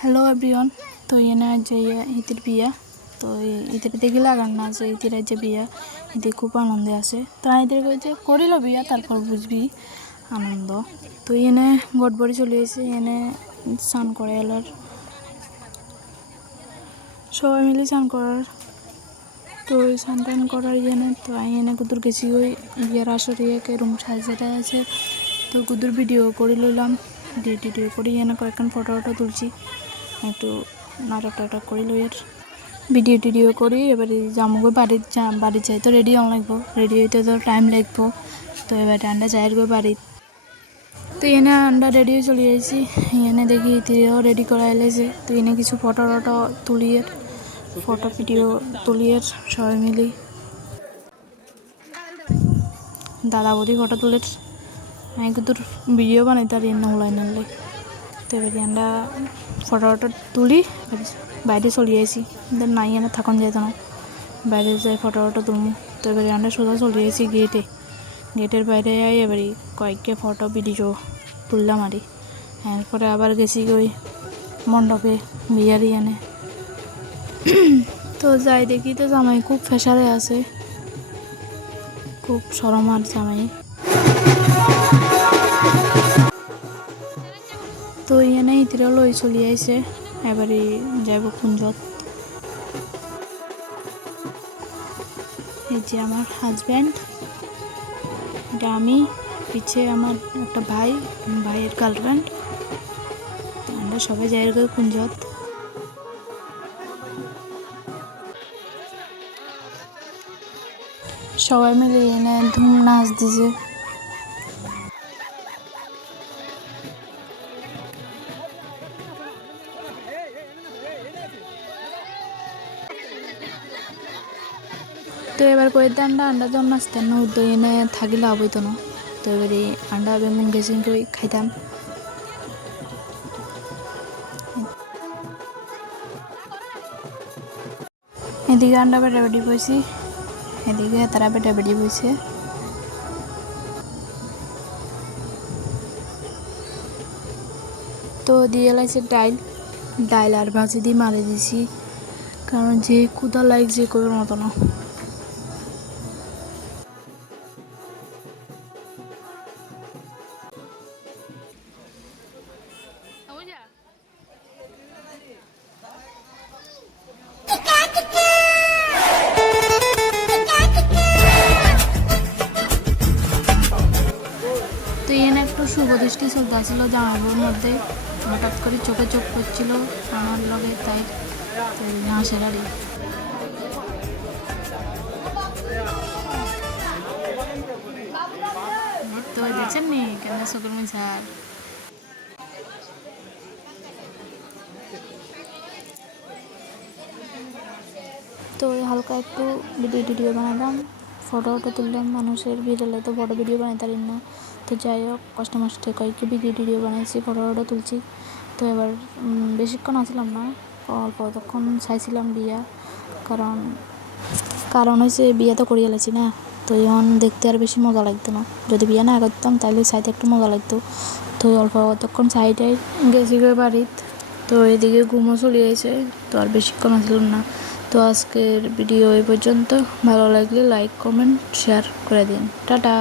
Hello everyone তো এনে যে ঈদের বিয়া, তো ঈদের দেখি লাগান না যে ঈদের যে বিয়া, ঈদে খুব আনন্দে আছে। তো ঈদের যে করিল বিয়া, তারপর বুঝবি আনন্দ। তো এনে গড়বড়ি চলে এসে এনে স্নান করে এলার। সবাই মিলে স্নান করার। তো স্নান টান করার এনে তো আমি এনে কুদুর গেছি ওই বিয়ার আসর রুম সাজাটা আছে। তো কুদুর ভিডিও করে লইলাম। দিয়ে ভিডিও করি এনে কয়েকখান ফটো টটো তুলছি। একটু নাটক টাটক করি লইয়ের ভিডিও টিডিও করি এবারে জামুগো বাড়ির যা- বাড়ি যাই তো রেডি হন লাগবো। রেডি হইতে তো টাইম লাগবো। তো এবারে আন্ডা যাই গো বাড়ি তো এনে আন্ডা রেডি হয়ে চলে যাইছি এনে দেখি তিরিও রেডি করা এলেছে তো এনে কিছু ফটো টটো তুলিয়ে ফটো ভিডিও তুলিয়ে সবাই মিলি। দাদা বৌদি ফটো তুলে। আমি কিন্তু ভিডিও বানাই তার এনে হলাই নালে তো এবারে আমরা ফটো টটো তুলি বাইরে চলে আসি নাই এনে থাকুন যেত না বাইরে যাই ফটো টটো তুলবো তো এবারে আমরা সোজা চলে আসি গেটে গেটের বাইরে যাই এবারে কয়েককে ফটো ভিডিও তুললাম আরই এরপরে আবার গেছি ওই মণ্ডপে বিয়ারি এনে তো যাই দেখি তো জামাই খুব ফেসারে আছে। খুব সরম আর জামাই। তো এনে ইতিরা লই চলি আইছে এবারে যাইব কুঞ্জত। এই যে আমার হাজব্যান্ড এটা আমি, পিছে আমার একটা ভাই, ভাইয়ের গার্লফ্রেন্ড আমরা সবাই যাই গে কুঞ্জত। সবাই মিলে এনে ধুম নাচ দিছে। তো এবার কয়ে আন্ডা আন্ডা যখন নাচতেন না উদ্যোগ এনে থাকিলে হবইতো না তো এবারে আন্ডা বেগুন গেছি কই, খাইতাম। এদিকে আন্ডা বেটা বেটি বইছি, এদিকে তারা বেটা বেটি বইছে। তো দিয়ে লাগছে ডাইল ডাইল আর ভাজি দিয়ে মারে দিছি, কারণ যে কুদা লাইক যে কবির মতো না এখানে একটু শুভ দৃষ্টি চলতে আসছিল মধ্যে হঠাৎ করে চোখে চোখ পড়ছিল আমার লগে, তাই হাসের তো হালকা একটু ভিডিও টিডিও বানালাম ফটো টটো তুললাম, মানুষের বিরলে তো বড় ভিডিও বানাই তারি না। তো যাই হোক, কষ্ট মষ্টে কয়েকটি ভিডিও টিডিও বানাইছি ফটো তুলছি। তো এবার বেশিক্ষণ আসলাম না, অল্প তখন চাইছিলাম বিয়া। কারণ কারণ হয়েছে বিয়া তো করিয়ে গেছি না। তো এখন দেখতে আর বেশি মজা লাগতো না। যদি বিয়া না করতাম তাহলে সাইডে একটু মজা লাগতো। তো অল্প তখন সাইডে গেছি গিয়ে বাড়িত। তো এদিকে ঘুমও চলে গেছে তো আর বেশিক্ষণ আসলাম না। তো আজকের ভিডিও এই পর্যন্ত। ভালো লাগলে লাইক কমেন্ট শেয়ার করে দিন। টাটা!